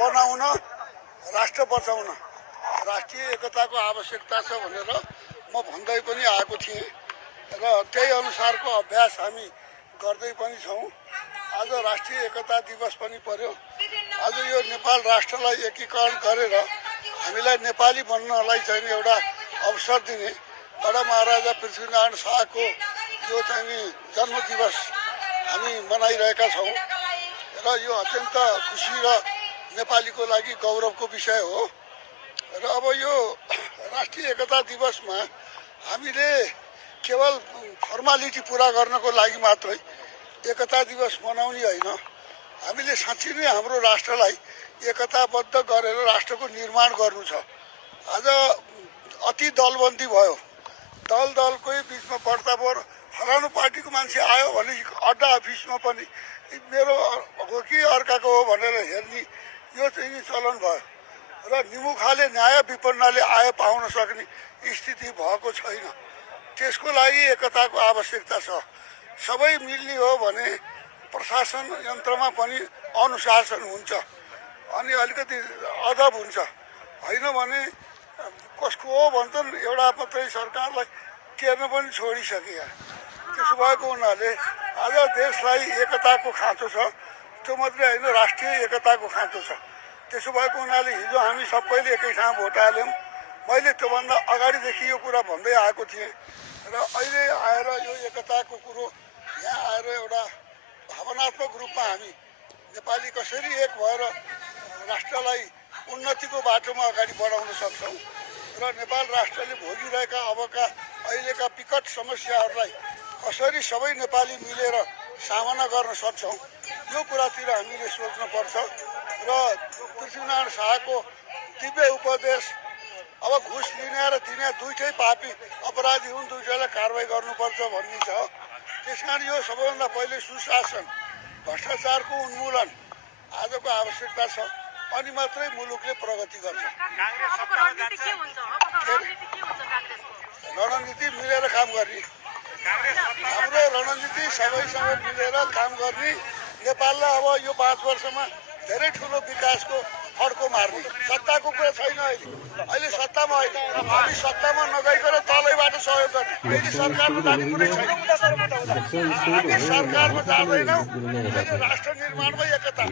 बनाउन, राष्ट्र बचाउन राष्ट्रिय एकताको आवश्यकता छ भनेर म भन्दै पनि आएको थिएँ र त्यही अनुसारको अभ्यास हामी गर्दै पनि छौँ। आज राष्ट्रिय एकता दिवस पनि पर्यो। आज यो नेपाल राष्ट्रलाई एकीकरण गरेर हामीलाई नेपाली बन्नलाई चाहिँ एउटा अवसर दिने बडा महाराजा पृथ्वीनारायण शाहको यो चाहिँ जन्म दिवस हामी मनाइरहेका छौँ र यो अत्यन्त खुसी र नेपालीको लागि गौरवको विषय हो। र अब यो राष्ट्रिय एकता दिवसमा हामीले केवल फर्मालिटी पुरा गर्नको लागि मात्रै एकता दिवस मनाउने होइन, हामीले साँच्चै नै हाम्रो राष्ट्रलाई एकताबद्ध गरेर राष्ट्रको निर्माण गर्नु छ। आज अति दलबन्दी भयो, दलकै बिचमा बढ्दाबढ फलानु पार्टीको मान्छे आयो भने अड्डा अफिसमा पनि मेरो हो कि अर्काको हो भनेर हेर्ने यो चाहिँ चलन भयो र निमुखाले न्याय विपन्नले आय पाउन सक्ने स्थिति भएको छैन। त्यसको लागि एकताको आवश्यकता छ। सबै मिल्ने हो भने प्रशासन यन्त्रमा पनि अनुशासन हुन्छ अनि अलिकति अदब हुन्छ, होइन भने कसको हो भन्छन् एउटा मात्रै सरकारलाई टेर्न पनि छोडिसके। त्यसो भएको हुनाले आज देशलाई एकताको खाँचो छ, त्यो मात्रै होइन राष्ट्रिय एकताको खाँचो छ। त्यसो भएको हुनाले हिजो हामी सबैले एकै ठाउँ भोट हाल्यौँ। मैले त्योभन्दा अगाडिदेखि यो कुरा भन्दै आएको थिएँ र अहिले आएर यो एकताको कुरो यहाँ आएर एउटा भावनात्मक रूपमा हामी नेपाली कसरी एक भएर राष्ट्रलाई उन्नतिको बाटोमा अगाडि बढाउन सक्छौँ र नेपाल राष्ट्रले भोगिरहेका अबका अहिलेका विकट समस्याहरूलाई कसरी सबै नेपाली मिलेर सामना गर्न सक्छौँ यो कुरातिर हामीले सोच्नुपर्छ। र पृथ्वीनारायण शाहको दिव्य उपदेश अब घुस लिने र दिने दुईटै पापी अपराधी हुन्, दुईटैलाई कारवाही गर्नुपर्छ भन्ने छ। त्यसकारण यो सबैभन्दा पहिले सुशासन, भ्रष्टाचारको उन्मूलन आजको आवश्यकता छ, अनि मात्रै मुलुकले प्रगति गर्छ। रणनीति मिलेर काम गर्ने, हाम्रो रणनीति सबैसँग मिलेर काम गर्ने, नेपाललाई अब यो 5 वर्षमा धेरै ठुलो विकासको फड्को मार्ने। सत्ताको कुरा छैन, अहिले सत्तामा होइन, हामी सत्तामा नगइकन तलैबाट सहयोग गर्ने। अहिले सरकारमा जाने कुरै छैन, हामी सरकारमा जाँदैनौँ, राष्ट्र निर्माणमै एकता।